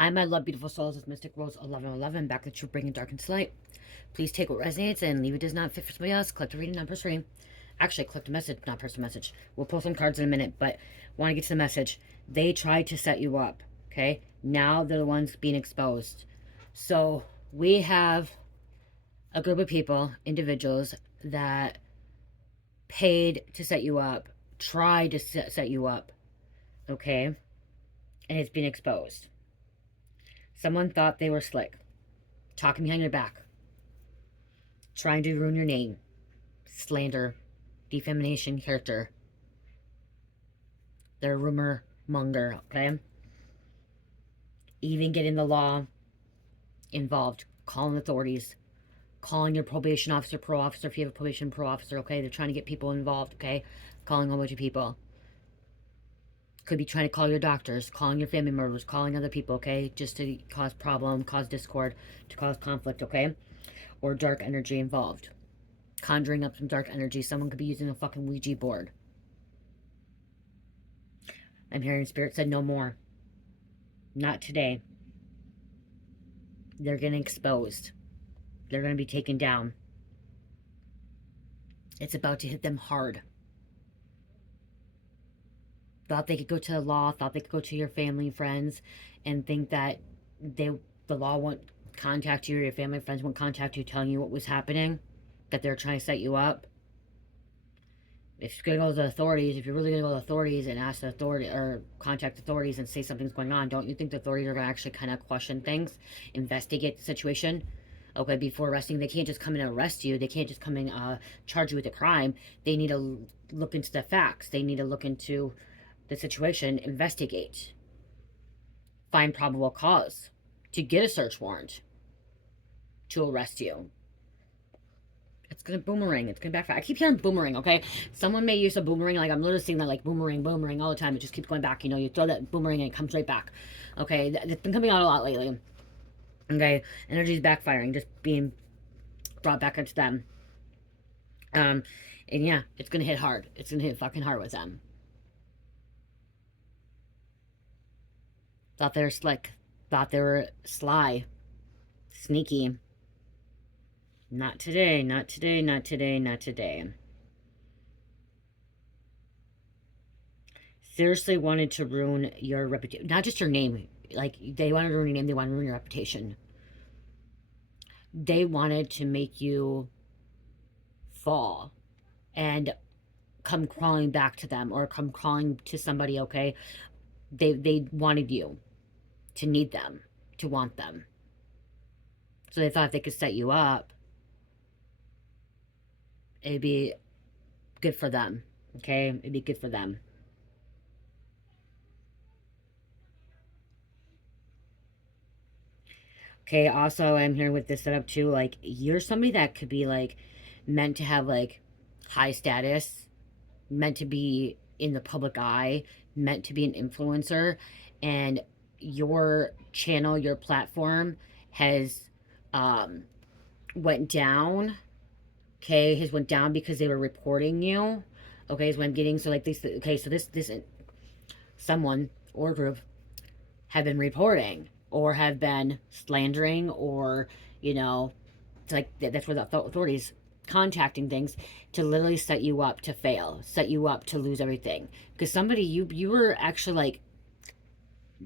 Hi, my love, beautiful souls. It's Mystic Rose 1111, back that you're bringing dark into light. Please take what resonates and leave it does not fit for somebody else. Collect a reading, not personal reading. Actually, collect a message, not personal message. We'll pull some cards in a minute, but want to get to the message. They tried to set you up, okay? Now they're the ones being exposed. So we have a group of people, individuals, that paid to set you up, tried to set you up, okay? And it's been exposed. Someone thought they were slick, talking behind your back, trying to ruin your name, slander, defamation, character. They're a rumor monger, okay? Even getting the law involved, calling authorities, calling your probation officer, pro officer, if you have a probation pro officer, okay? They're trying to get people involved, okay? Calling a whole bunch of people. Could be trying to call your doctors, calling your family members, calling other people, okay? Just to cause problem, cause discord, to cause conflict, okay? Or dark energy involved. Conjuring up some dark energy. Someone could be using a fucking Ouija board. I'm hearing Spirit said no more. Not today. They're getting exposed. They're going to be taken down. It's about to hit them hard. Thought they could go to the law, thought they could go to your family and friends and think that the law won't contact you, or your family and friends won't contact you telling you what was happening, that they're trying to set you up. If you're going to go to the authorities, if you're really going to go to the authorities and ask the authority or contact authorities and say something's going on, don't you think the authorities are going to actually kind of question things, investigate the situation? Okay, before arresting, they can't just come in and arrest you. They can't just come in charge you with a crime. They need to look into the facts. They need to look into the situation, investigate, find probable cause to get a search warrant to arrest you. It's gonna boomerang. It's gonna backfire. I keep hearing boomerang, okay? Someone may use a boomerang. Like, I'm literally seeing that, like, boomerang, boomerang all the time. It just keeps going back. You know, you throw that boomerang and it comes right back. Okay? It's been coming out a lot lately. Okay? Energy's backfiring. Just being brought back into them. And yeah, it's gonna hit hard. It's gonna hit fucking hard with them. Thought they were slick. Thought they were sly. Sneaky. Not today, not today, not today, not today. Seriously wanted to ruin your reputation. Not just your name. Like, they wanted to ruin your name, they wanted to ruin your reputation. They wanted to make you fall and come crawling back to them, or come crawling to somebody, okay? They wanted you to need them, to want them. So they thought if they could set you up, it'd be good for them, okay? It'd be good for them. Okay, also, I'm hearing with this setup too, like, you're somebody that could be, like, meant to have, like, high status, meant to be in the public eye, meant to be an influencer, and your channel, your platform has went down, okay, has went down because they were reporting you, okay, is what I'm getting. So, like, this, okay, so this someone or group have been reporting or have been slandering, or, you know, like, that's where the authorities contacting things to literally set you up to fail, set you up to lose everything. Because somebody, you were actually, like,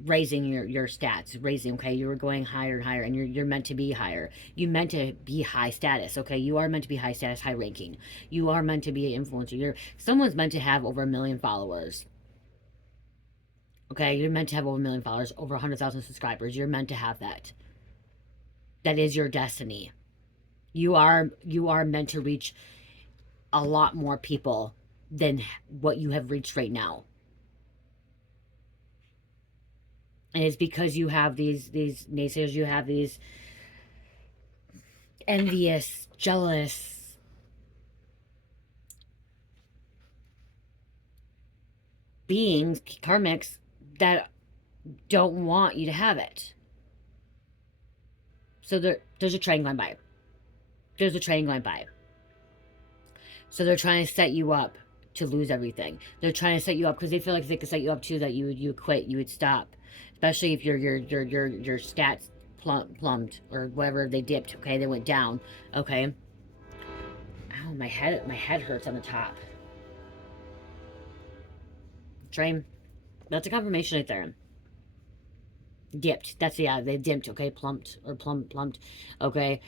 raising your stats, raising, okay, you were going higher and higher, and you're meant to be higher. You meant to be high status, okay? You are meant to be high status, high ranking. You are meant to be an influencer. Someone's meant to have over 1 million followers. Okay, you're meant to have over 1 million followers, over 100,000 subscribers. You're meant to have that. That is your destiny. You are meant to reach a lot more people than what you have reached right now. And it's because you have these naysayers, you have these envious, jealous, beings, karmics, that don't want you to have it. So there's a train going by. There's a train going by. So they're trying to set you up to lose everything. They're trying to set you up because they feel like if they could set you up too, that you would quit, you would stop. Especially if your stats plumbed or whatever, they dipped. Okay, they went down. Okay. Ow, my head hurts on the top. Train. That's a confirmation right there. Dipped. That's, yeah, they dipped. Okay, plumped or plumped. Okay.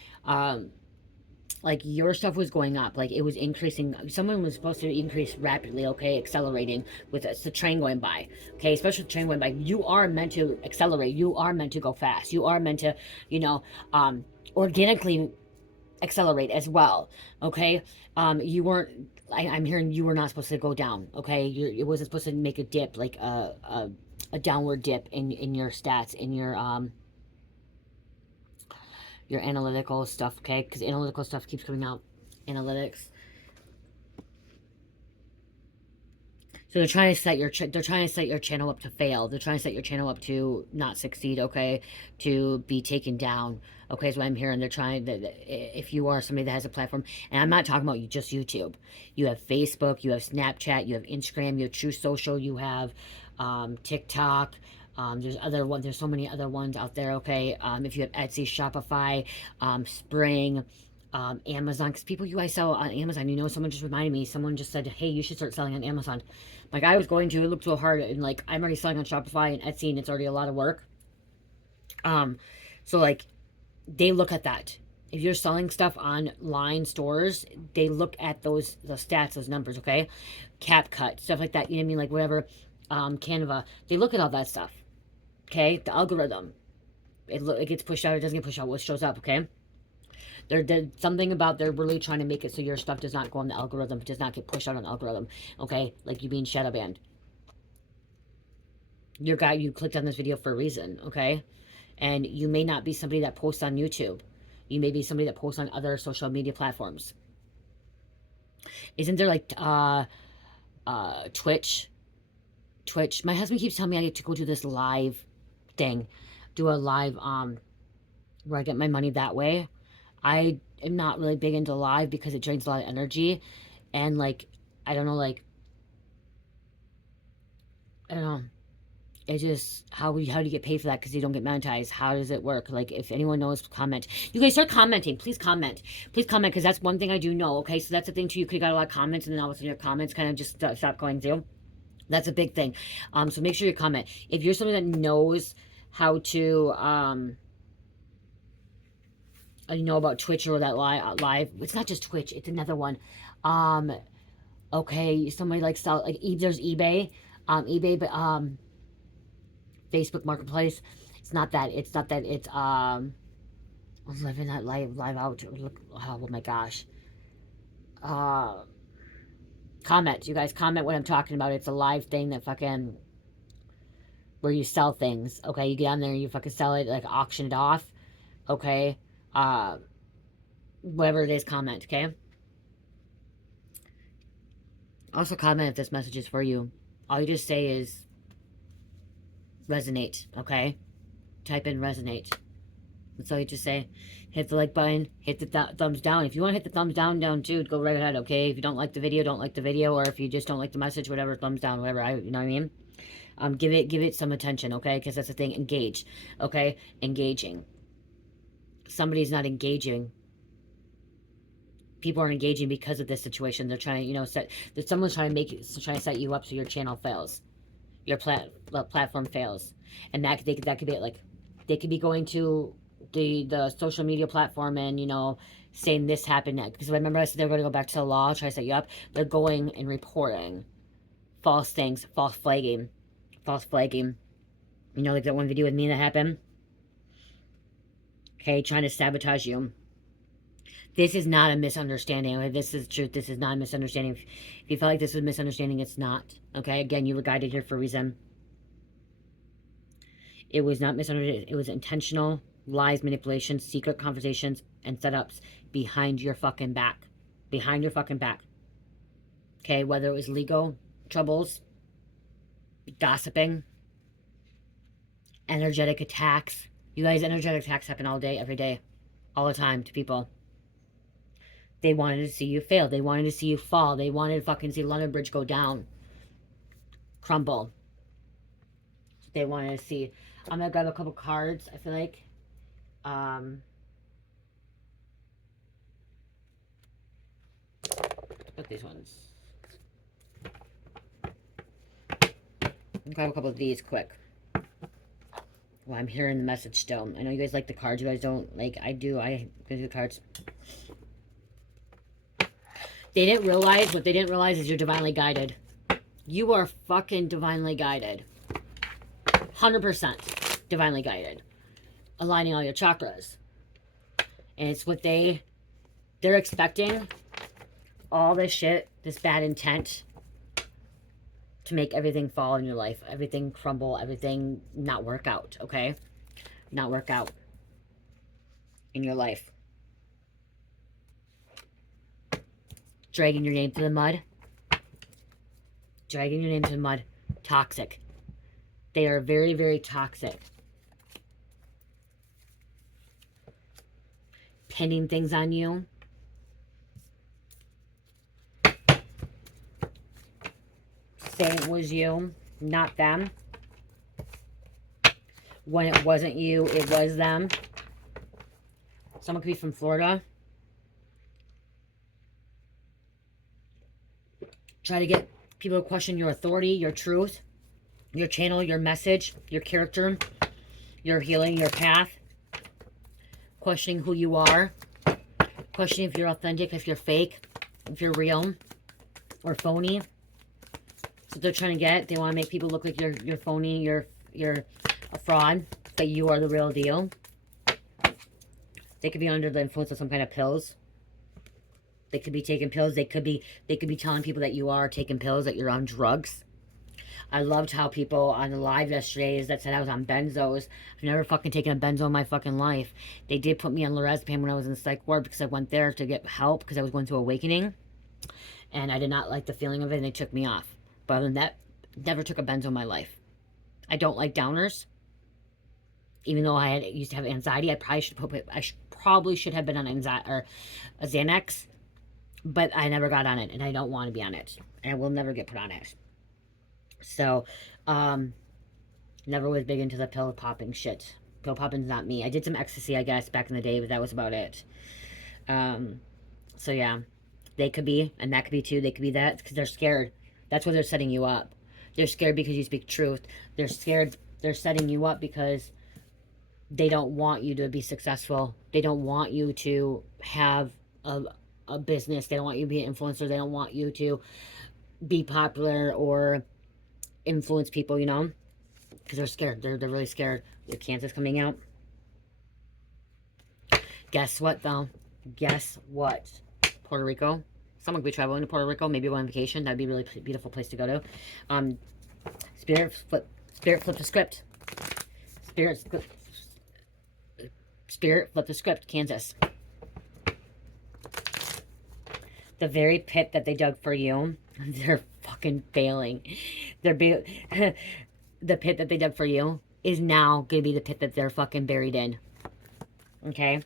Like your stuff was going up, like it was increasing. Someone was supposed to increase rapidly, okay, accelerating with the train going by, okay, especially the train going by. You are meant to accelerate, you are meant to go fast, you are meant to, you know, organically accelerate as well, okay. You weren't, I'm hearing you were not supposed to go down, okay. It wasn't supposed to make a dip, like a downward dip in your stats, in your analytical stuff, okay? Because analytical stuff keeps coming out. Analytics. So they're trying to set your channel up to fail. They're trying to set your channel up to not succeed, okay? To be taken down. Okay, is what I'm hearing. They're trying that if you are somebody that has a platform, and I'm not talking about just YouTube. You have Facebook, you have Snapchat, you have Instagram, you have True Social, you have TikTok. There's so many other ones out there, okay? If you have Etsy, Shopify, Spring, Amazon, because people you guys sell on Amazon, you know, someone just reminded me, someone just said, hey, you should start selling on Amazon. Like, I was going to, it looked so hard, and like, I'm already selling on Shopify and Etsy, and it's already a lot of work. So like, they look at that. If you're selling stuff online stores, they look at the stats, those numbers, okay? CapCut, stuff like that, you know what I mean? Like, whatever, Canva, they look at all that stuff, okay? The algorithm, it gets pushed out, it doesn't get pushed out, what shows up, okay? There's something about they're really trying to make it so your stuff does not go on the algorithm, does not get pushed out on the algorithm, okay? Like you being shadow banned. You clicked on this video for a reason, okay? And you may not be somebody that posts on YouTube. You may be somebody that posts on other social media platforms. Isn't there like Twitch? My husband keeps telling me I need to go do this live thing. Do a live where I get my money that way. I am not really big into live because it drains a lot of energy. And like, I don't know, like, I don't know. It just, how do you get paid for that because you don't get monetized? How does it work? Like, if anyone knows, comment. You guys start commenting. Please comment. Please comment, because that's one thing I do know, okay? So that's the thing, too. You could have got a lot of comments, and then all of a sudden your comments kind of just stop going through. That's a big thing. So make sure you comment. If you're somebody that knows how to, you know about Twitch or that live, it's not just Twitch, it's another one. Okay, somebody like sell, like, there's eBay, but, Facebook Marketplace. It's not that. It's I'm living that live out. Look, oh my gosh. Comment. You guys comment what I'm talking about. It's a live thing that fucking where you sell things. Okay, you get on there and you fucking sell it, like auction it off. Okay. Whatever it is, comment, okay? Also comment if this message is for you. All you just say is resonate, okay? Type in resonate. That's all you just say. Hit the like button. Hit the thumbs down. If you want to hit the thumbs down too, go right ahead, okay? If you don't like the video, don't like the video. Or if you just don't like the message, whatever, thumbs down, whatever. You know what I mean? Give it some attention, okay? Because that's the thing. Engage, okay? Engaging. Somebody's not engaging. People are engaging because of this situation. They're trying, you know, someone's trying to set you up so your channel fails. Your platform fails. And that could be like, they could be going to the social media platform and, you know, saying this happened. Because I remember I said they were going to go back to the law, try to set you up. They're going and reporting false things, false flagging. You know, like that one video with me that happened. Okay, trying to sabotage you. This is not a misunderstanding. Okay? This is truth. This is not a misunderstanding. If you felt like this was a misunderstanding, it's not. Okay, again, you were guided here for a reason. It was not misunderstanding. It was intentional lies, manipulations, secret conversations, and setups behind your fucking back. Behind your fucking back. Okay, whether it was legal troubles, gossiping, energetic attacks. You guys, energetic attacks happen all day, every day, all the time to people. They wanted to see you fail. They wanted to see you fall. They wanted to fucking see London Bridge go down. Crumble. They wanted to see. I'm going to grab a couple cards, I feel like. Put these ones. Grab a couple of these quick. Well, I'm hearing the message still. I know you guys like the cards. You guys don't like. I do. I do the cards. They didn't realize, what they didn't realize is you're divinely guided. You are fucking divinely guided. 100% divinely guided. Aligning all your chakras. And it's what they're expecting all this shit, this bad intent to make everything fall in your life. Everything crumble, everything not work out, okay? Not work out in your life. Dragging your name to the mud. Dragging your name to the mud. Toxic. They are very, very toxic. Pinning things on you. Saying it was you, not them. When it wasn't you, it was them. Someone could be from Florida. Try to get people to question your authority, your truth, your channel, your message, your character, your healing, your path. Questioning who you are. Questioning if you're authentic, if you're fake, if you're real or phony. So they're trying to get. They want to make people look like you're phony, you're a fraud, but you are the real deal. They could be under the influence of some kind of pills. They could be taking pills. They could be telling people that you are taking pills, that you're on drugs. I loved how people on the live yesterday that said I was on benzos. I've never fucking taken a benzo in my fucking life. They did put me on lorazepam when I was in the psych ward because I went there to get help because I was going through awakening. And I did not like the feeling of it and they took me off. But other than that, never took a benzo in my life. I don't like downers. Even though I used to have anxiety, I probably should have been on anxiety or a Xanax. But I never got on it, and I don't want to be on it. And I will never get put on it. So, never was big into the pill popping shit. Pill popping's not me. I did some ecstasy, I guess, back in the day, but that was about it. So yeah, they could be, and that could be too. They could be that, because they're scared. That's why they're setting you up. They're scared because you speak truth. They're scared. They're setting you up because they don't want you to be successful. They don't want you to have a business. They don't want you to be an influencer. They don't want you to be popular or influence people, you know, because they're scared. They're really scared. The cancer's coming out. Guess what, though? Guess what? Puerto Rico. Someone could be traveling to Puerto Rico. Maybe go on vacation. That'd be a really beautiful place to go to. Spirit flip the script. Spirit flip the script. Kansas. The very pit that they dug for you, they're fucking failing. The pit that they dug for you is now going to be the pit that they're fucking buried in. Okay?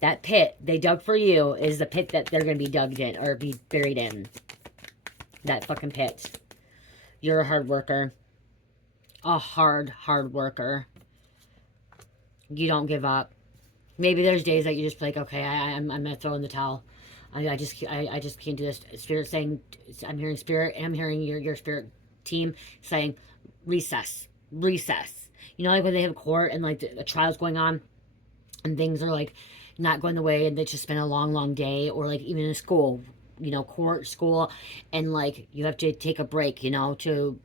That pit they dug for you is the pit that they're going to be dug in or be buried in. That fucking pit. You're a hard worker. A hard worker. You don't give up. Maybe there's days that you just like, okay, I'm going to throw in the towel. I just can't do this. Spirit saying, I'm hearing Spirit, and I'm hearing your Spirit team saying, recess. You know, like when they have court and like a trial's going on and things are like not going the way and it's just been a long day, or like even in school, you know, court, school, and like you have to take a break, you know, to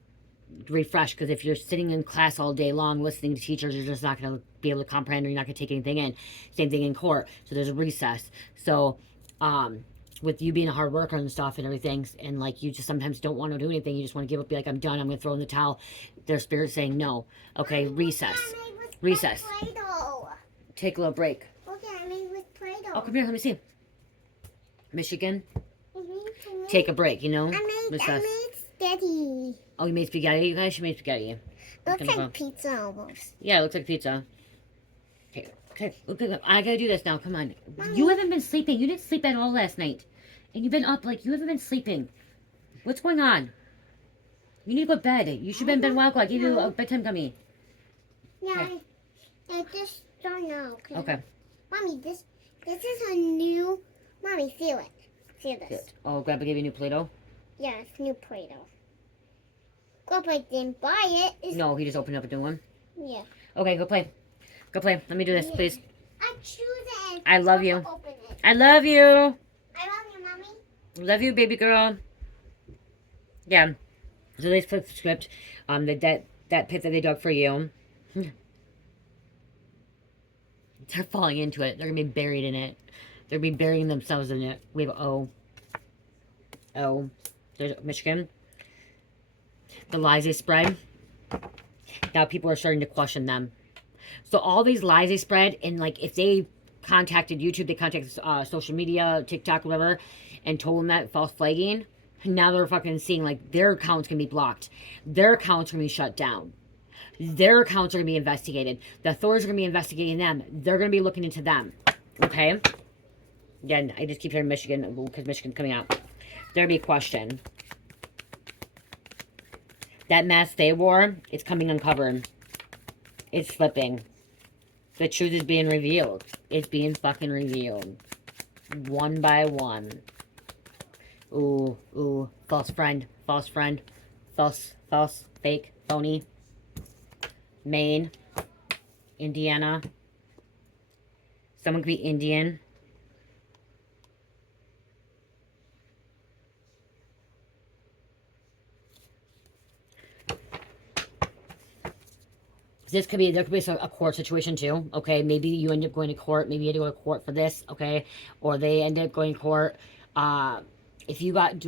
refresh, because if you're sitting in class all day long listening to teachers, you're just not going to be able to comprehend, or you're not going to take anything in. Same thing in court. So there's a recess. So with you being a hard worker and stuff and everything, and like you just sometimes don't want to do anything, you just want to give up, be like, I'm done, I'm going to throw in the towel. Their Spirit saying no. Okay, recess. Take a little break. Okay, I made with Play-Doh. Oh, come here, let me see. Michigan. Take a break, you know? I made spaghetti. Oh, you made spaghetti? You guys, you made spaghetti. Looks like pizza almost. Yeah, it looks like pizza. Okay, Okay, okay, I gotta do this now. Come on. Mommy. You haven't been sleeping. You didn't sleep at all last night. And you've been up like you haven't been sleeping. What's going on? You need to go to bed. You should be in bed a while ago. I gave you a bedtime gummy. Yeah, Okay. I just don't know. Okay. Mommy, this is a new. Mommy, feel it. Feel this. Good. Oh, Grandpa gave you new Play-Doh? Yeah, it's new Play-Doh. Grandpa didn't buy it. It's, No, he just opened up a new one. Yeah. Okay, go play. Go play. Let me do this, Yeah. please. I choose it. And I love you. Open it. I love you. I love you, Mommy. Love you, baby girl. Yeah. So they flip the script. That pit that they dug for you. They're falling into it. They're gonna be buried in it. They're gonna be burying themselves in it. We have O. O. There's Michigan. The lies they spread. Now people are starting to question them. So all these lies they spread, and like if they contacted YouTube, they contacted social media, TikTok, whatever, and told them that false flagging. Now they're fucking seeing like their accounts can be blocked. Their accounts are gonna be shut down. Their accounts are going to be investigated. The authorities are going to be investigating them. They're going to be looking into them. Okay? Again, I just keep hearing Michigan because Michigan's coming out. There'll be a question. That mask they wore, it's coming uncovered. It's slipping. The truth is being revealed. It's being fucking revealed. One by one. Ooh, ooh. False friend. False friend. False, fake, phony. Maine, Indiana. Someone could be Indian. This could be, there could be a court situation too, okay? Maybe you end up going to court. Maybe you had to go to court for this, okay? Or they end up going to court. If you got,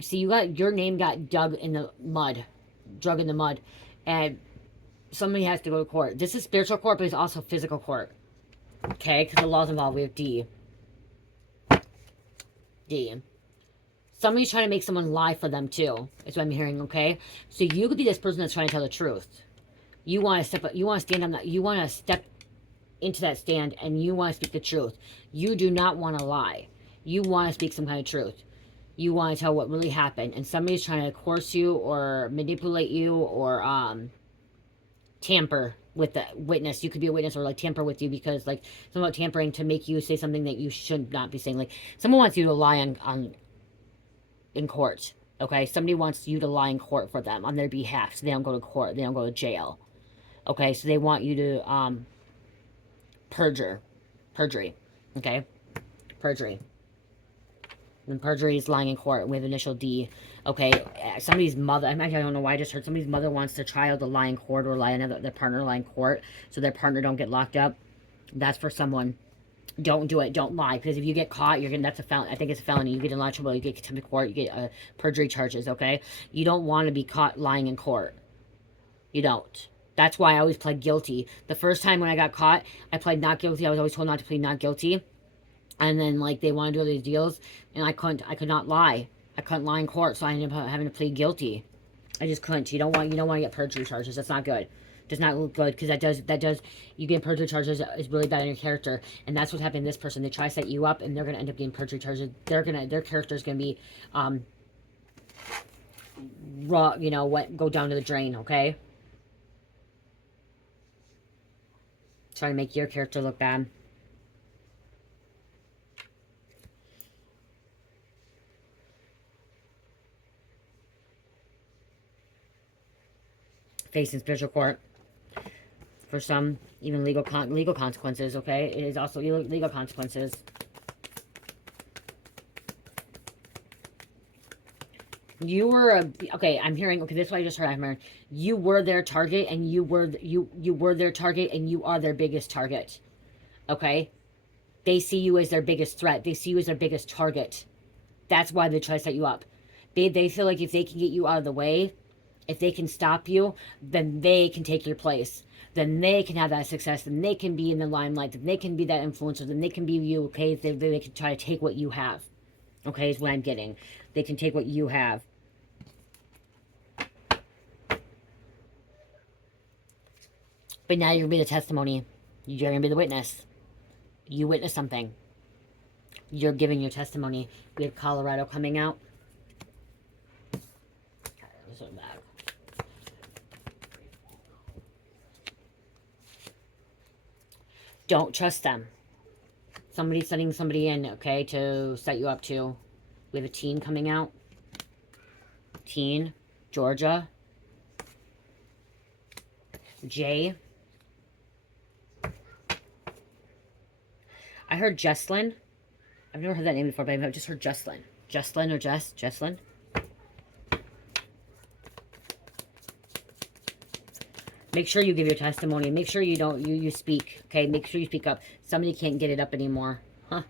see, your name got dug in the mud. Drug in the mud. And somebody has to go to court. This is spiritual court, but it's also physical court. Okay? Because the law's involved. We have D. D. Somebody's trying to make someone lie for them, too. Is what I'm hearing, okay? So you could be this person that's trying to tell the truth. You want to step up. You want to stand on that. You want to step into that stand, and you want to speak the truth. You do not want to lie. You want to speak some kind of truth. You want to tell what really happened. And somebody's trying to coerce you or manipulate you or, tamper with the witness. You could be a witness or like tamper with you because like somewhat tampering to make you say something that you should not be saying. Like someone wants you to lie in court. Okay, somebody wants you to lie in court for them on their behalf, so they don't go to court, they don't go to jail. Okay, so they want you to perjury. Okay, perjury. And perjury is lying in court. We have initial D. Okay, somebody's mother, I don't know why I just heard somebody's mother wants their child to lie in court or their partner lie in court so their partner don't get locked up. That's for someone. Don't do it. Don't lie. Because if you get caught, that's a felony. I think it's a felony. You get in a lot of trouble. You get contempt of court. You get perjury charges, okay? You don't want to be caught lying in court. You don't. That's why I always pled guilty. The first time when I got caught, I pled not guilty. I was always told not to plead not guilty. And then, like, they want to do all these deals, and I could not lie. I couldn't lie in court, so I ended up having to plead guilty. I just couldn't. You don't want to get perjury charges. That's not good. Does not look good, because that does, you get perjury charges is really bad on your character, and that's what happened to this person. They try to set you up, and they're going to end up getting perjury charges. Their character is going to be, raw, go down to the drain, okay? Try to make your character look bad. Facing spiritual court. For some, even legal consequences, okay? It is also legal consequences. You were okay. I'm hearing. Okay, this is what I just heard. I'm hearing. You were their target, and you were their target, and you are their biggest target. Okay, they see you as their biggest threat. They see you as their biggest target. That's why they try to set you up. They feel like if they can get you out of the way, if they can stop you, then they can take your place. Then they can have that success. Then they can be in the limelight. Then they can be that influencer. Then they can be you. Okay, they can try to take what you have. Okay, is what I'm getting. They can take what you have. But now you're going to be the testimony. You're going to be the witness. You witness something. You're giving your testimony. We have Colorado coming out. This one back. Don't trust them. Somebody's setting somebody in, okay, to set you up to. We have a teen coming out. Teen, Georgia. Jay. I heard Jesslyn. I've never heard that name before, but I've just heard Jesslyn. Jesslyn or Jess? Jesslyn? Make sure you give your testimony. Make sure you don't, you speak, okay? Make sure you speak up. Somebody can't get it up anymore. Huh?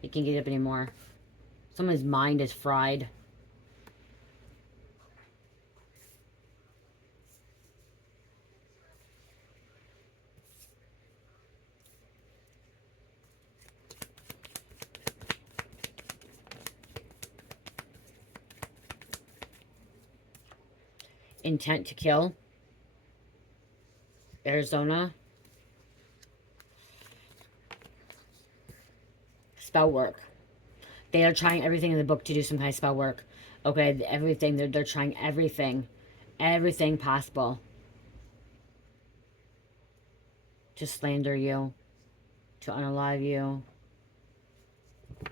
They can't get it up anymore. Someone's mind is fried. Intent to kill. Arizona. Spell work. They are trying everything in the book to do some kind of spell work. Okay, everything. They're trying everything. Everything possible. To slander you. To unalive you.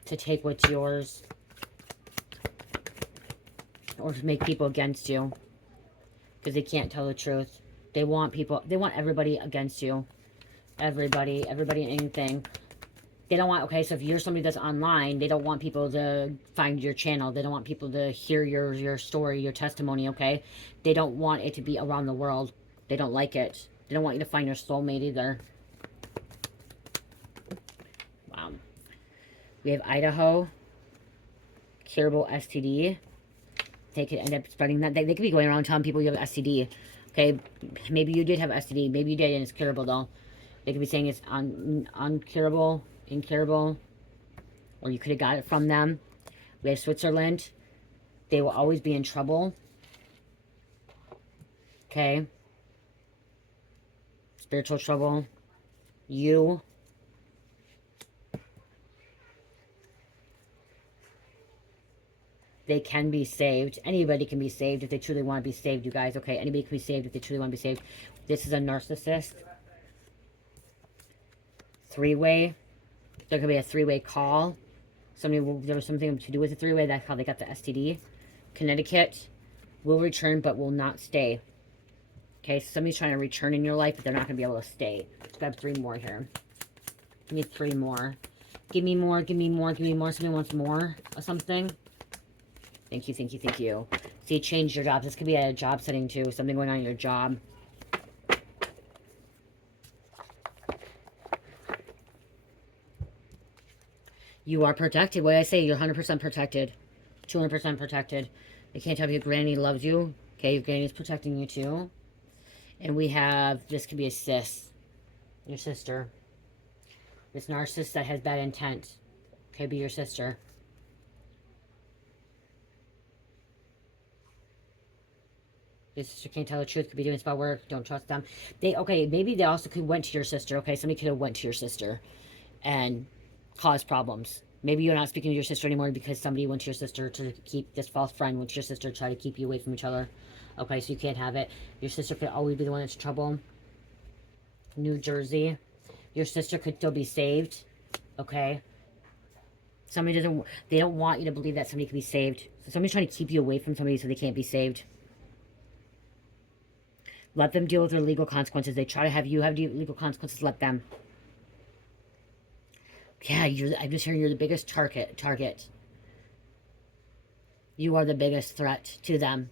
To take what's yours. Or to make people against you. Because they can't tell the truth. They want people, they want everybody against you. Everybody and anything. They don't want, okay, so if you're somebody that's online, they don't want people to find your channel. They don't want people to hear your story, your testimony, okay? They don't want it to be around the world. They don't like it. They don't want you to find your soulmate either. Wow. We have Idaho. Curable STD. They could end up spreading that. They could be going around telling people you have STD. Okay, maybe you did have STD. Maybe you did and it's curable though. They could be saying it's uncurable, incurable. Or you could have got it from them. We have Switzerland. They will always be in trouble. Okay. Spiritual trouble. You. They can be saved. Anybody can be saved if they truly want to be saved, you guys. Okay, anybody can be saved if they truly want to be saved. This is a narcissist. Three-way. There could be a three-way call. There was something to do with the three-way. That's how they got the STD. Connecticut. Will return but will not stay. Okay, so somebody's trying to return in your life, but they're not going to be able to stay. Let's grab 3 more here. Give me 3 more. Give me more, give me more, give me more. Somebody wants more of something. Thank you, thank you, thank you. See, change your job. This could be a job setting too. Something going on in your job. You are protected. What did I say? You're 100% protected. 200% protected. I can't tell you Granny loves you. Okay, your Granny's protecting you too. And we have, this could be a sis. Your sister. This narcissist that has bad intent. Could be your sister. Your sister can't tell the truth, could be doing spell work, don't trust them. Okay, maybe they also could went to your sister, okay? Somebody could have went to your sister and caused problems. Maybe you're not speaking to your sister anymore because somebody went to your sister to keep, this false friend went to your sister to try to keep you away from each other. Okay, so you can't have it. Your sister could always be the one that's in trouble. New Jersey. Your sister could still be saved, okay? Somebody they don't want you to believe that somebody can be saved. So somebody's trying to keep you away from somebody so they can't be saved. Let them deal with their legal consequences. They try to have you have legal consequences. Let them. Yeah, I'm just hearing you're the biggest target. You are the biggest threat to them.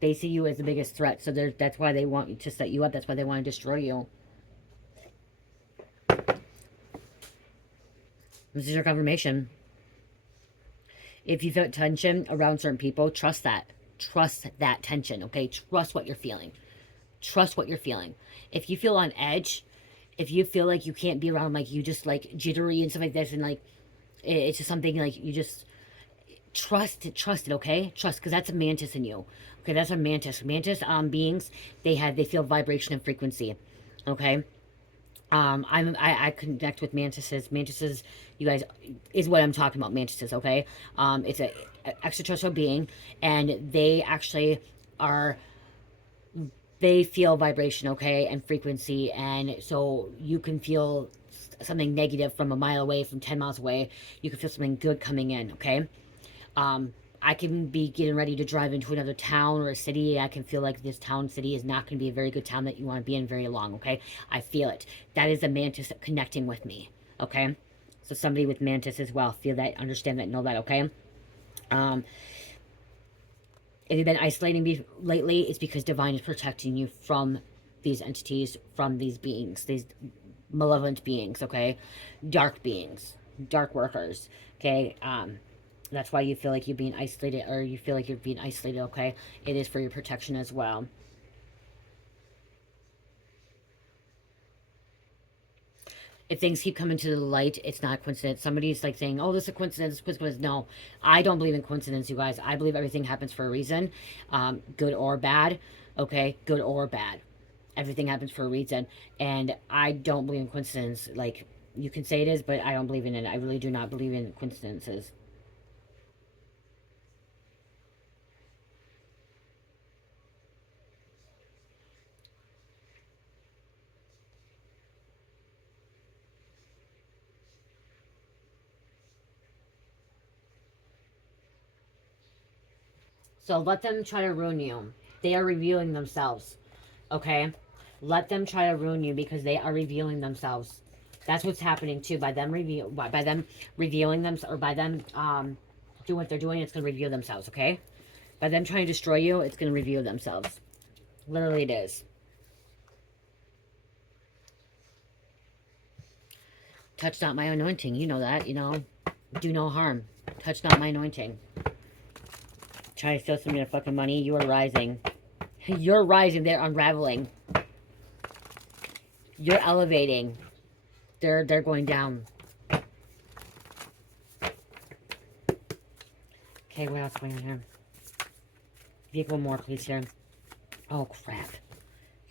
They see you as the biggest threat. So that's why they want to set you up. That's why they want to destroy you. This is your confirmation. If you feel tension around certain people, trust that. Trust that tension, okay? Trust what you're feeling. Trust what you're feeling. If you feel on edge, if you feel like you can't be around, like you just like jittery and stuff like this, and like it's just something like you just trust it, okay? Trust, because that's a mantis in you. Okay, that's a mantis. Mantis beings, they feel vibration and frequency. Okay? I connect with mantises. Mantises, you guys, is what I'm talking about. Mantises, okay? It's a extraterrestrial being, and they actually are. They feel vibration, okay, and frequency, and so you can feel something negative from a mile away, from 10 miles away. You can feel something good coming in, okay. Um, I can be getting ready to drive into another town or a city. I can feel like this town, city is not going to be a very good town that you want to be in very long, okay? I feel it. That is a mantis connecting with me, okay? So somebody with mantis as well. Feel that, understand that, know that, okay? Um, if you've been isolating me lately, it's because divine is protecting you from these entities, from these beings, these malevolent beings, okay? Dark beings, dark workers, okay? That's why you feel like you're being isolated, or you feel like you're being isolated, okay? It is for your protection as well. If things keep coming to the light, it's not a coincidence. Somebody's like saying, oh, this is a coincidence, this is a coincidence. No, I don't believe in coincidence, you guys. I believe everything happens for a reason, good or bad, okay? Good or bad. Everything happens for a reason. And I don't believe in coincidence. Like, you can say it is, but I don't believe in it. I really do not believe in coincidences. So let them try to ruin you. They are revealing themselves. Okay? Let them try to ruin you because they are revealing themselves. That's what's happening too. By them revealing them, or by them doing what they're doing, it's gonna reveal themselves, okay? By them trying to destroy you, it's gonna reveal themselves. Literally it is. Touch not my anointing. You know that, you know. Do no harm. Touch not my anointing. Try to steal some of your fucking money. You are rising. You're rising. They're unraveling. You're elevating. They're going down. Okay, what else going on here? Give one more, please, here. Oh, crap.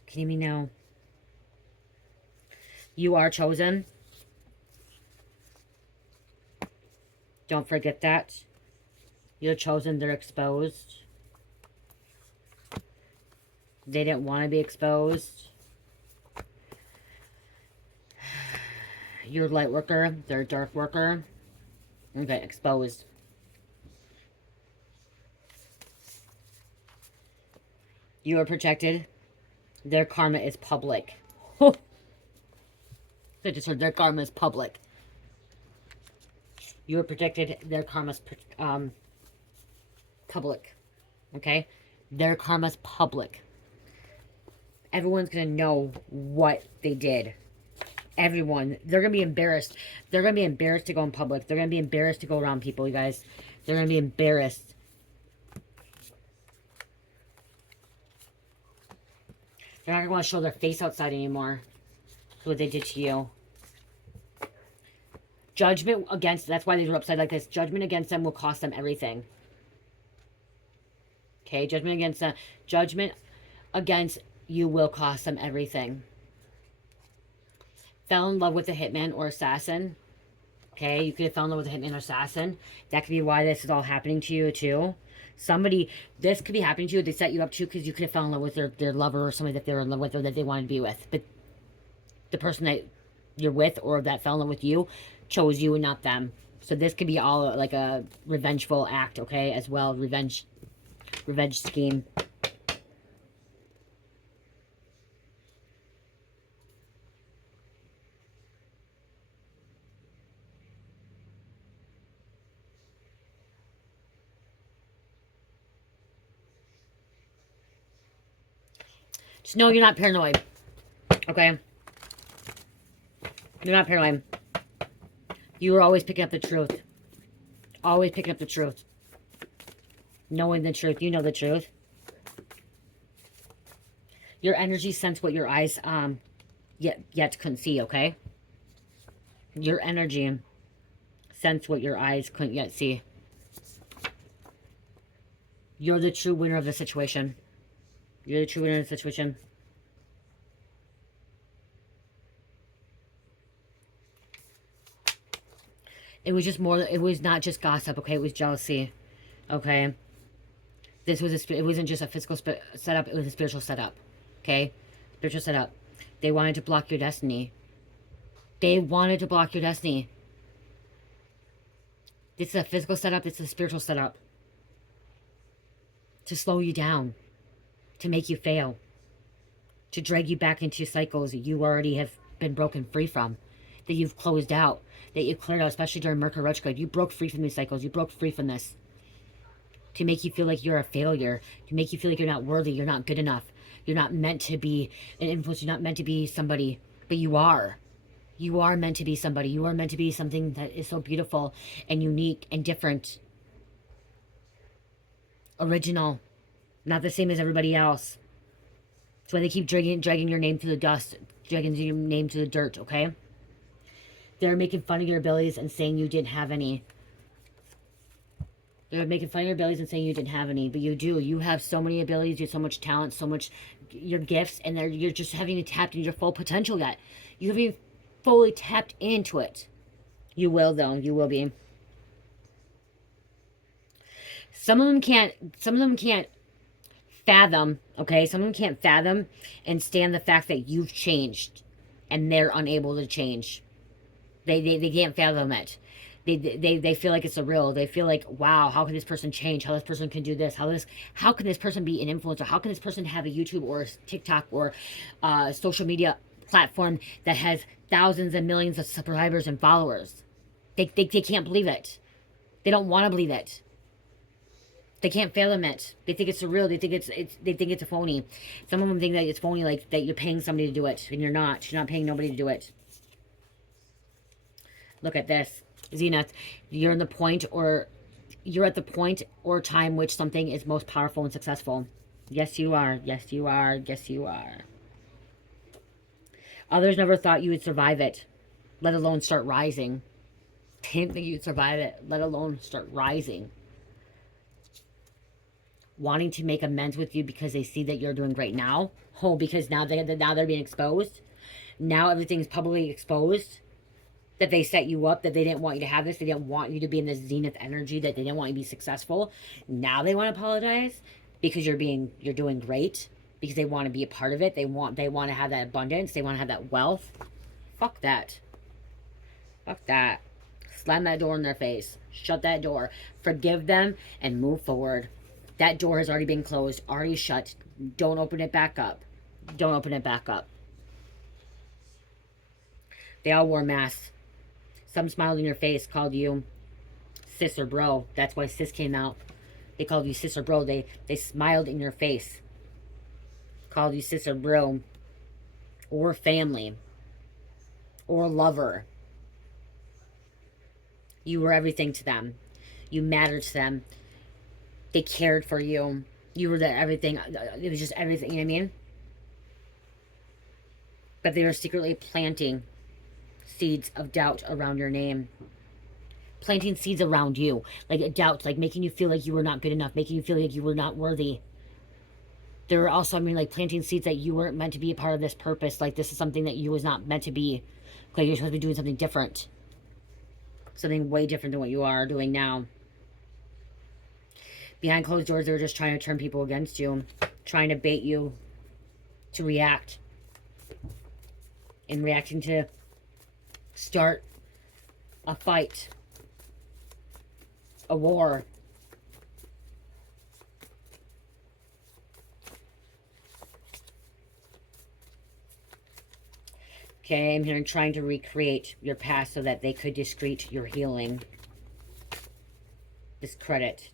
Can you me now? You are chosen. Don't forget that. You're chosen. They're exposed. They didn't want to be exposed. You're a light worker. They're a dark worker. Okay, exposed. You are protected. Their karma is public. I just heard their karma is public. You are protected. Their karma's public. Okay? Their karma's public. Everyone's gonna know what they did. Everyone. They're gonna be embarrassed. They're gonna be embarrassed to go in public. They're gonna be embarrassed to go around people, you guys. They're gonna be embarrassed. They're not gonna want to show their face outside anymore. That's what they did to you. Judgment against, that's why these are upside like this. Judgment against them will cost them everything. Okay, judgment against you will cost them everything. Fell in love with a hitman or assassin. Okay, you could have fell in love with a hitman or assassin. That could be why this is all happening to you too. Somebody, this could be happening to you. They set you up too because you could have fell in love with their lover or somebody that they were in love with or that they wanted to be with. But the person that you're with or that fell in love with you chose you and not them. So this could be all like a revengeful act, okay, as well. Revenge scheme. Just know you're not paranoid, okay? You're not paranoid. You are always picking up the truth. Always picking up the truth. Knowing the truth. You know the truth. Your energy sense what your eyes yet couldn't see, okay? Your energy sense what your eyes couldn't yet see. You're the true winner of the situation. You're the true winner of the situation. It was just more, it was not just gossip, okay? It was jealousy, okay? This was it wasn't just a physical setup, it was a spiritual setup, okay? Spiritual setup. They wanted to block your destiny. They wanted to block your destiny. This is a physical setup, this is a spiritual setup. To slow you down, to make you fail, to drag you back into cycles that you already have been broken free from, that you've closed out, that you cleared out, especially during Mercury retrograde. You broke free from these cycles. You broke free from this. To make you feel like you're a failure, to make you feel like you're not worthy, you're not good enough, you're not meant to be an influence, you're not meant to be somebody, but you are. You are meant to be somebody. You are meant to be something that is so beautiful and unique and different. Original. Not the same as everybody else. That's why they keep dragging your name through the dust, dragging your name to the dirt, okay? They're making fun of your abilities and saying you didn't have any. They're making fun of your abilities and saying you didn't have any, but you do. You have so many abilities, you have so much talent, so much your gifts, and you're just haven't tapped into your full potential yet. You haven't even fully tapped into it. You will, though. You will be. Some of them can't fathom, okay? Some of them can't fathom and stand the fact that you've changed and they're unable to change. They can't fathom it. They feel like it's surreal. They feel like, wow, how can this person change? How this person can do this? How can this person be an influencer? How can this person have a YouTube or a TikTok or social media platform that has thousands and millions of subscribers and followers? They can't believe it. They don't want to believe it. They can't fathom it. They think it's surreal. They think it's a phony. Some of them think that it's phony, like that you're paying somebody to do it, and you're not. You're not paying nobody to do it. Look at this. Zenith, you're at the point or time which something is most powerful and successful. Yes, you are. Yes, you are. Yes, you are. Others never thought you would survive it, let alone start rising. Didn't think you'd survive it, let alone start rising. Wanting to make amends with you because they see that you're doing great now. Oh, because now they're being exposed. Now everything's publicly exposed. That they set you up, that they didn't want you to have this, they didn't want you to be in this zenith energy, that they didn't want you to be successful. Now they want to apologize because you're doing great, because they want to be a part of it. They want to have that abundance, they want to have that wealth. Fuck that. Fuck that. Slam that door in their face. Shut that door. Forgive them and move forward. That door has already been closed, already shut. Don't open it back up. Don't open it back up. They all wore masks. Some smiled in your face, called you sis or bro. That's why sis came out. They called you sis or bro. They smiled in your face. Called you sis or bro. Or family. Or lover. You were everything to them. You mattered to them. They cared for you. You were their everything. It was just everything, you know what I mean? But they were secretly planting seeds of doubt around your name. Planting seeds around you. Like doubts, like making you feel like you were not good enough. Making you feel like you were not worthy. There were also, like planting seeds that you weren't meant to be a part of this purpose. Like this is something that you was not meant to be. Like you're supposed to be doing something different. Something way different than what you are doing now. Behind closed doors, they were just trying to turn people against you. Trying to bait you to react. And reacting to start a fight. A war. Okay, I'm here trying to recreate your past so that they could discredit your healing. Discredit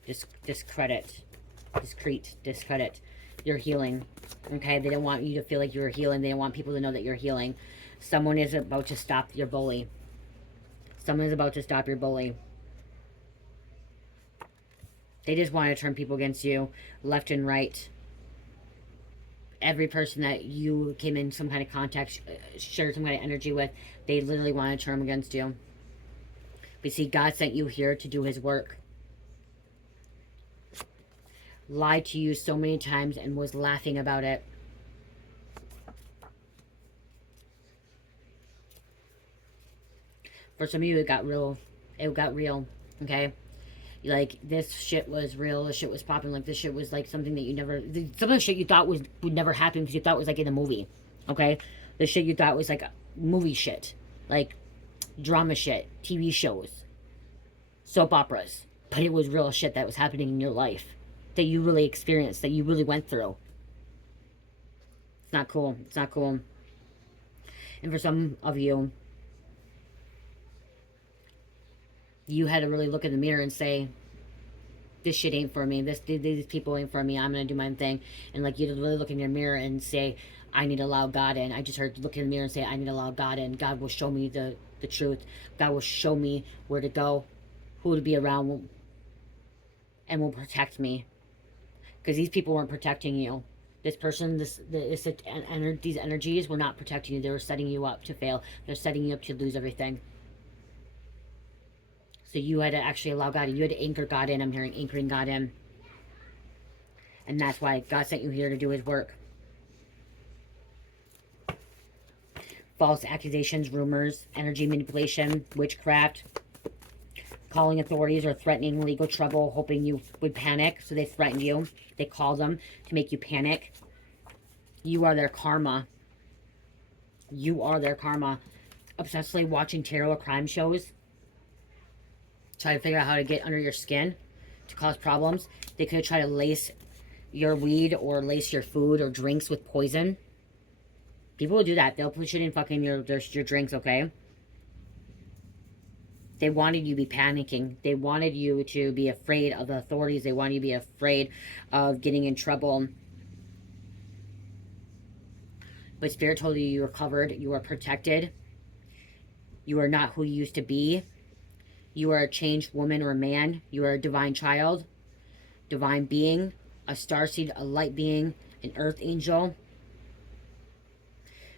your healing. Okay, they don't want you to feel like you're healing. They don't want people to know that you're healing. Someone is about to stop your bully. Someone is about to stop your bully. They just want to turn people against you, left and right. Every person that you came in some kind of contact, shared some kind of energy with, they literally want to turn them against you. But see, God sent you here to do his work. Lied to you so many times and was laughing about it. For some of you, it got real It got real. Okay. Like this shit was real. This shit was popping. Like this shit was like something that you never. Some of the shit you thought would never happen because you thought it was like in a movie. Okay. The shit you thought was like movie shit, like drama shit, TV shows, soap operas. But it was real shit that was happening in your life that you really experienced, that you really went through. It's not cool. It's not cool. And for some of you, you had to really look in the mirror and say, this shit ain't for me. These people ain't for me. I'm gonna do my own thing. And like you to really look in your mirror and say, I need to allow God in. I just heard look in the mirror and say, I need to allow God in. God will show me the truth. God will show me where to go, who to be around, and will protect me. Because these people weren't protecting you. This person, these energies were not protecting you. They were setting you up to fail. They're setting you up to lose everything. So you had to actually allow God in. You had to anchor God in. I'm hearing anchoring God in. And that's why God sent you here to do his work. False accusations, rumors, energy manipulation, witchcraft, calling authorities or threatening legal trouble, hoping you would panic. So they threatened you. They called them to make you panic. You are their karma. You are their karma. Obsessively watching tarot or crime shows. Try to figure out how to get under your skin to cause problems. They could try to lace your weed or lace your food or drinks with poison. People will do that. They'll put shit in fucking your drinks, okay? They wanted you to be panicking. They wanted you to be afraid of the authorities. They wanted you to be afraid of getting in trouble. But Spirit told you are covered. You are protected. You are not who you used to be. You are a changed woman or man. You are a divine child, divine being, a starseed, a light being, an earth angel.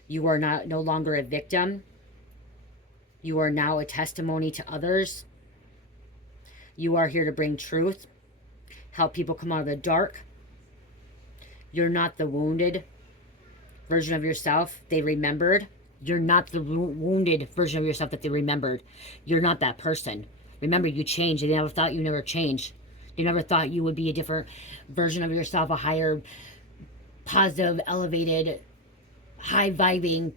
You are no longer a victim. You are now a testimony to others. You are here to bring truth, help people come out of the dark. You're not the wounded version of yourself they remembered. You're not the wounded version of yourself that they remembered. You're not that person. Remember, you changed. They never thought you never changed. They never thought you would be a different version of yourself, a higher, positive, elevated, high-vibing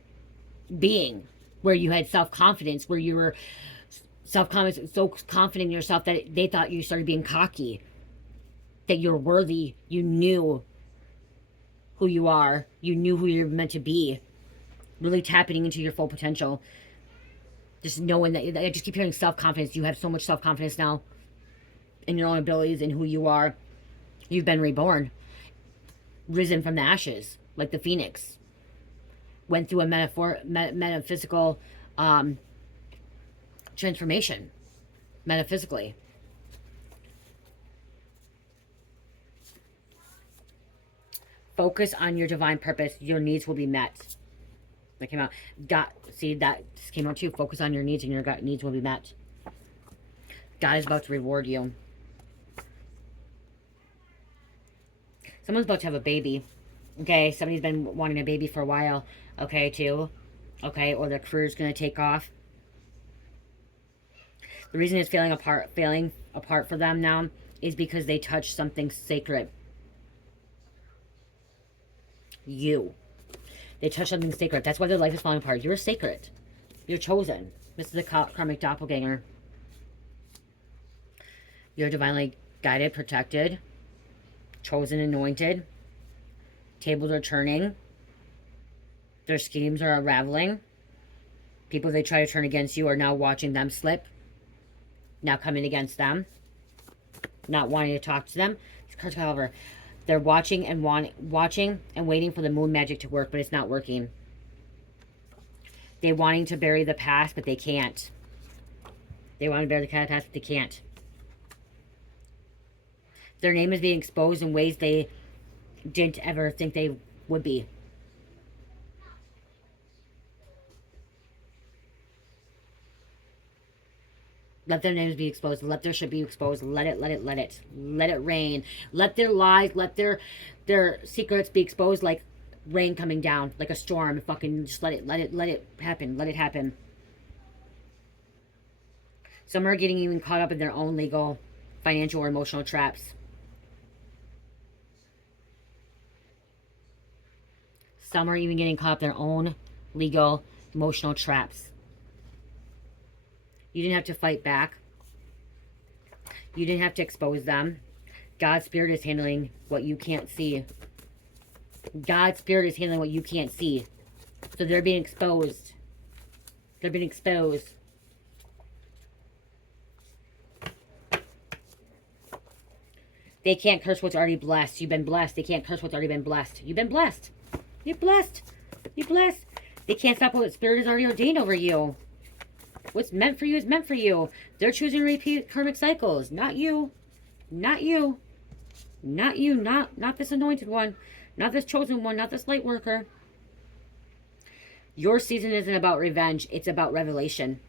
being, where you had self-confidence, where you were self-confident, so confident in yourself that they thought you started being cocky, that you're worthy. You knew who you are. You knew who you're meant to be. Really tapping into your full potential. Just knowing that, I just keep hearing self-confidence. You have so much self-confidence now in your own abilities and who you are. You've been reborn. Risen from the ashes, like the phoenix. Went through a metaphysical transformation. Metaphysically. Focus on your divine purpose. Your needs will be met. That came out. See, that came out too. Focus on your needs and your needs will be met. God is about to reward you. Someone's about to have a baby. Okay, somebody's been wanting a baby for a while. Okay, too. Okay, or their career's going to take off. The reason it's failing apart for them now is because they touched something sacred. You. They touched something sacred. That's why their life is falling apart. You're sacred. You're chosen. This is a karmic doppelganger. You're divinely guided, protected, chosen, anointed. Tables are turning. Their schemes are unraveling. People they try to turn against you are now watching them slip. Now coming against them. Not wanting to talk to them. However, they're watching and waiting for the moon magic to work, but it's not working. They're wanting to bury the past, but they can't. They want to bury the past, but they can't. Their name is being exposed in ways they didn't ever think they would be. Let their names be exposed. Let their shit be exposed. Let it. Let it rain. Let their lies, let their secrets be exposed like rain coming down, like a storm. Fucking just let it happen. Let it happen. Some are getting even caught up in their own legal, financial, or emotional traps. Some are even getting caught up in their own legal, emotional traps. You didn't have to fight back. You didn't have to expose them. God's Spirit is handling what you can't see. God's Spirit is handling what you can't see. So they're being exposed. They're being exposed. They can't curse what's already blessed. You've been blessed. They can't curse what's already been blessed. You've been blessed. You're blessed. You're blessed. They can't stop what Spirit has already ordained over you. What's meant for you is meant for you. They're choosing to repeat karmic cycles. Not you. Not you. Not you. Not this anointed one. Not this chosen one. Not this light worker. Your season isn't about revenge. It's about revelation.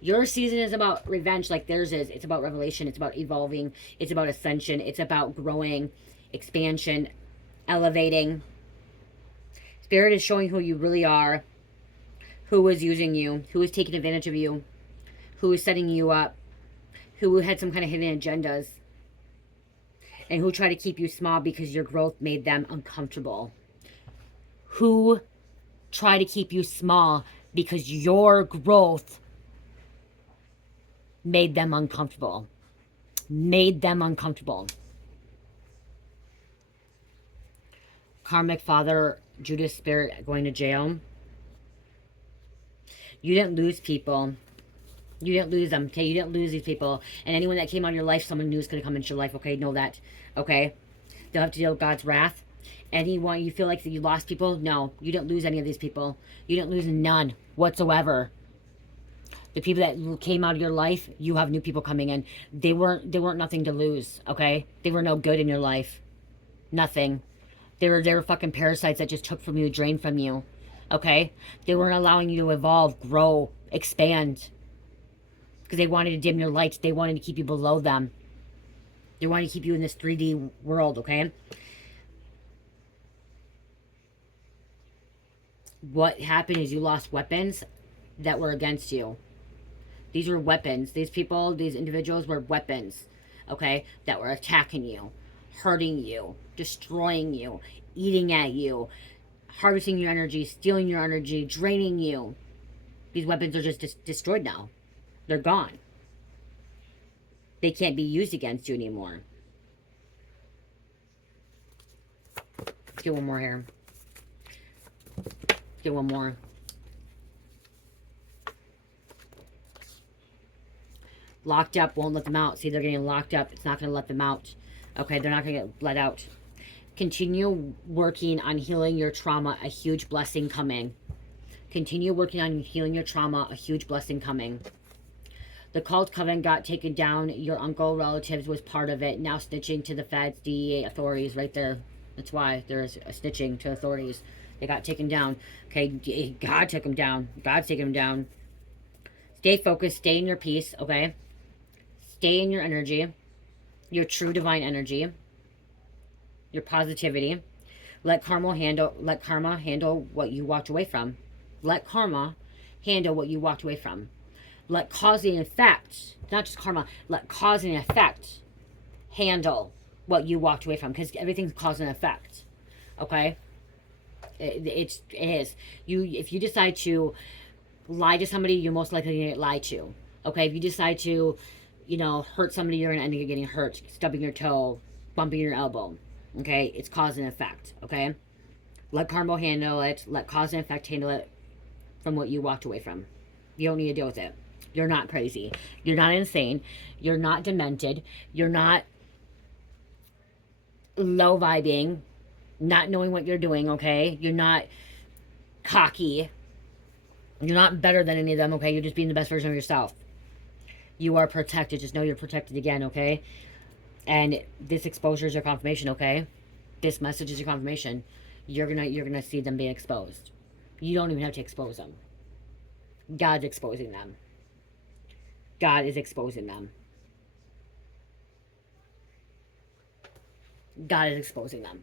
Your season is about revenge like theirs is. It's about revelation. It's about evolving. It's about ascension. It's about growing, expansion, elevating. Spirit is showing who you really are, who is using you, who is taking advantage of you, who is setting you up, who had some kind of hidden agendas, and who try to keep you small because your growth made them uncomfortable. Who try to keep you small because your growth made them uncomfortable. Made them uncomfortable. Karmic father, Judas Spirit going to jail. You didn't lose people. You didn't lose them, okay? You didn't lose these people. And anyone that came out of your life, someone new is going to come into your life, okay? Know that, okay? They'll have to deal with God's wrath. Anyone you feel like that you lost people, no. You didn't lose any of these people. You didn't lose none whatsoever. The people that came out of your life, you have new people coming in. They weren't nothing to lose, okay? They were no good in your life. Nothing. They were fucking parasites that just took from you, drained from you, okay? They weren't allowing you to evolve, grow, expand. Because they wanted to dim your lights. They wanted to keep you below them. They wanted to keep you in this 3D world, okay? What happened is you lost weapons that were against you. These were weapons. These people, these individuals were weapons, okay, that were attacking you, hurting you, destroying you, eating at you, harvesting your energy, stealing your energy, draining you. These weapons are just destroyed now. They're gone. They can't be used against you anymore. Let's get one more here. Let's get one more. Locked up, won't let them out. See, they're getting locked up. It's not going to let them out. Okay, they're not going to get let out. Continue working on healing your trauma. A huge blessing coming. Continue working on healing your trauma. A huge blessing coming. The cult coven got taken down. Your uncle, relatives was part of it. Now snitching to the feds, DEA, authorities right there. That's why there's a snitching to authorities. They got taken down. Okay, God took them down. God's taking them down. Stay focused. Stay in your peace, okay? Stay in your energy. Your true divine energy. Your positivity. Let karma handle what you walked away from. Let karma handle what you walked away from. Let cause and effect, not just karma, let cause and effect handle what you walked away from. Because everything's cause and effect. Okay? It is. If you decide to lie to somebody, you're most likely going to get lied to. Okay? If you decide to, hurt somebody, you're going to end up getting hurt. Stubbing your toe, bumping your elbow. Okay? It's cause and effect. Okay? Let karma handle it. Let cause and effect handle it from what you walked away from. You don't need to deal with it. You're not crazy. You're not insane. You're not demented. You're not low vibing, not knowing what you're doing, okay? You're not cocky. You're not better than any of them, okay? You're just being the best version of yourself. You are protected. Just know you're protected again, okay? And this exposure is your confirmation, okay? This message is your confirmation. You're gonna see them being exposed. You don't even have to expose them. God's exposing them. God is exposing them. God is exposing them.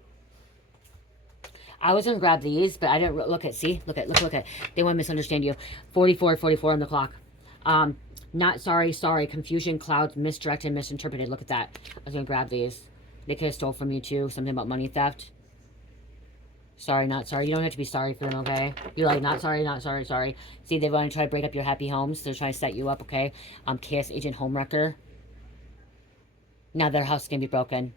I was going to grab these, but I didn't look at, see? Look at. They want to misunderstand you. 44 on the clock. Not sorry, sorry. Confusion, clouds, misdirected, misinterpreted. Look at that. I was going to grab these. They could have stole from you too. Something about money theft. Sorry, not sorry. You don't have to be sorry for them, okay? You're like, not sorry, not sorry, sorry. See, they want to try to break up your happy homes. They're trying to set you up, okay? Chaos Agent Homewrecker. Now their house is going to be broken.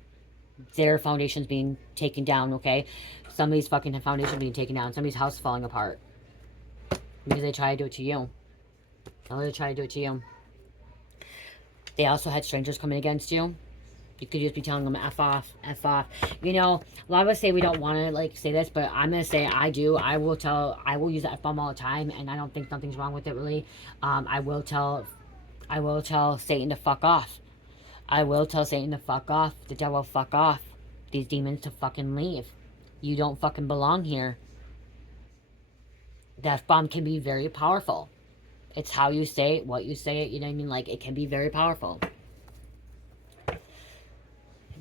Their foundation's being taken down, okay? Somebody's fucking foundation being taken down. Somebody's house falling apart. Because they try to do it to you. Oh, they try to do it to you. They also had strangers coming against you. You could just be telling them, F off, F off. You know, a lot of us say we don't want to, like, say this, but I'm going to say I do. I will use the F-bomb all the time, and I don't think nothing's wrong with it, really. I will tell Satan to fuck off. I will tell Satan to fuck off. The devil, fuck off. These demons to fucking leave. You don't fucking belong here. The F-bomb can be very powerful. It's how you say it, what you say it, you know what I mean? Like, it can be very powerful.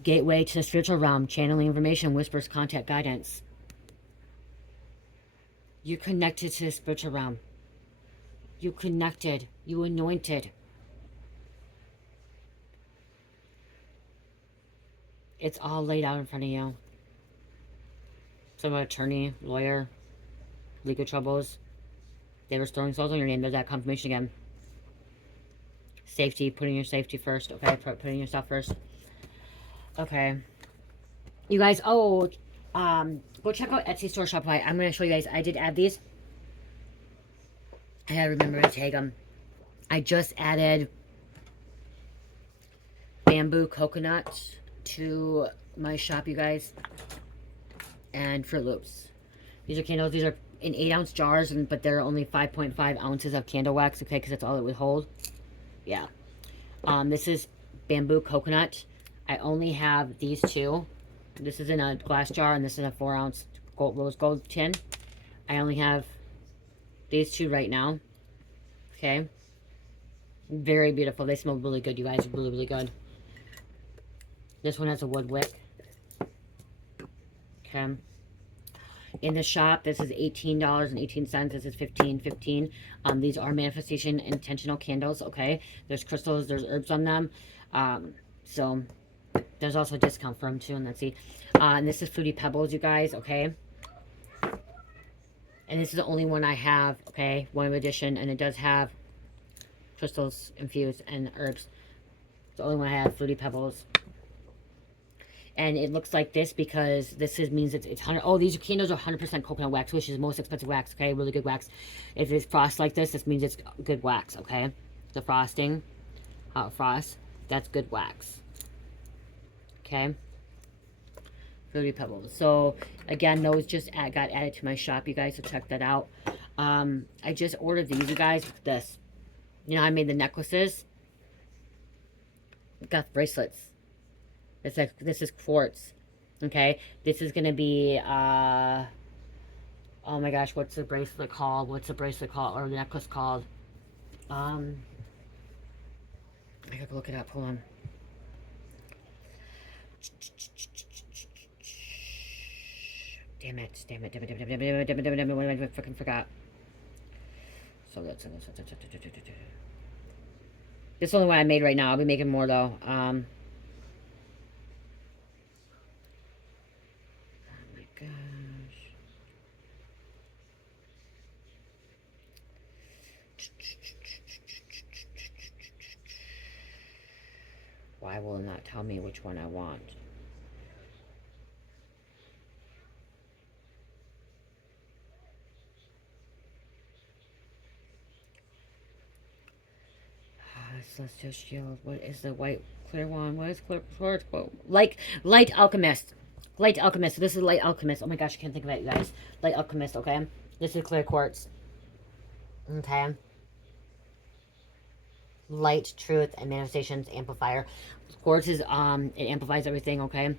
Gateway to the spiritual realm, channeling information, whispers, contact, guidance. You're connected to the spiritual realm. You connected. You anointed. It's all laid out in front of you. Some attorney, lawyer, legal troubles. They were storing souls on your name. There's that confirmation again. Safety, putting your safety first. Okay, putting yourself first. Okay. You guys, go check out Etsy store Shopify. I'm going to show you guys. I did add these. I gotta remember to tag them. I just added bamboo coconut to my shop, you guys. And Fruit Loops. These are candles. These are in 8-ounce jars, but they're only 5.5 ounces of candle wax, okay, because that's all it would hold. Yeah. This is bamboo coconut. I only have these two. This is in a glass jar, and this is a 4-ounce rose gold tin. I only have these two right now. Okay. Very beautiful. They smell really good, you guys. Really, really good. This one has a wood wick. Okay. In the shop, this is $18.18. This is $15.15. These are manifestation intentional candles, okay? There's crystals, there's herbs on them. So there's also a discount for them too, and let's see. And this is Fruity Pebbles, you guys, okay? And this is the only one I have, okay? One edition, and it does have crystals infused and herbs. It's the only one I have, Fruity Pebbles. And it looks like this because this means it's 100. Oh, these candles are 100% coconut wax, which is the most expensive wax. Okay, really good wax. If it's frost like this means it's good wax. Okay, the frosting, hot frost, that's good wax. Okay, Fruity Pebbles. So again, those just got added to my shop, you guys. So check that out. I just ordered these, you guys. With this, you know, I made the necklaces. Got bracelets. It's like, this is quartz, okay? This is going to be, oh my gosh, what's the bracelet called? What's the bracelet called, or the necklace called? I gotta look it up, hold on. Damn it, what did I fucking forgot? So that's, this is the only one I made right now. I'll be making more, though. Gosh. Why will it not tell me which one I want? Celestial shield. What is the white clear one? What is clear? Light alchemist. Light alchemist. So this is light alchemist. Oh my gosh, I can't think of it, you guys. Light alchemist. Okay, this is clear quartz. Okay. Light, truth, and manifestations amplifier. Quartz is it amplifies everything. Okay.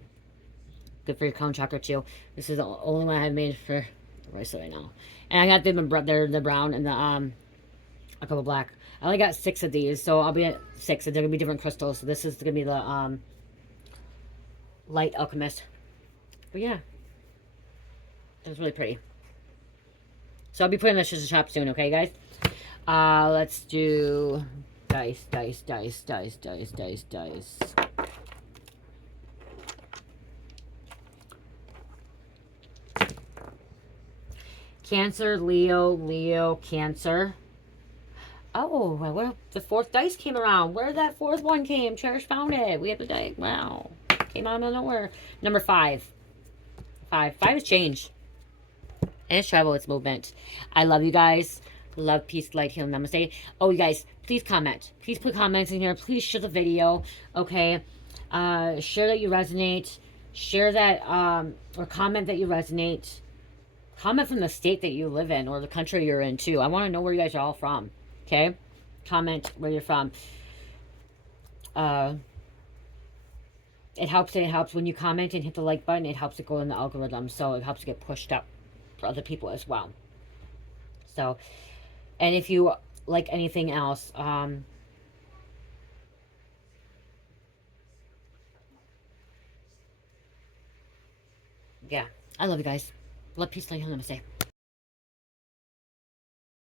Good for your crown chakra too. This is the only one I've made for the bracelet right now. And I got them. They're the brown and the a couple black. I only got 6 of these, so I'll be at 6. And they're gonna be different crystals. So this is gonna be the light alchemist. But yeah, it's really pretty. So I'll be putting this to the shop soon, okay, guys? Let's do Dice, dice, dice, dice, dice, dice, dice. Cancer, Leo, Leo, Cancer. Oh, where the fourth dice came around. Where that fourth one came? Cherish found it. We have the dice. Wow. Came out of nowhere. Number 5. 5. 5 is change. And it's travel, it's movement. I love you guys. Love, peace, light, healing, namaste. Oh, you guys, please comment. Please put comments in here. Please share the video. Okay. Share that you resonate. Share that, or comment that you resonate. Comment from the state that you live in or the country you're in, too. I want to know where you guys are all from. Okay? Comment where you're from. It helps when you comment and hit the like button. It helps it go in the algorithm, so it helps get pushed up for other people as well. So, and if you like anything else, yeah, I love you guys. Love, peace, light, namaste.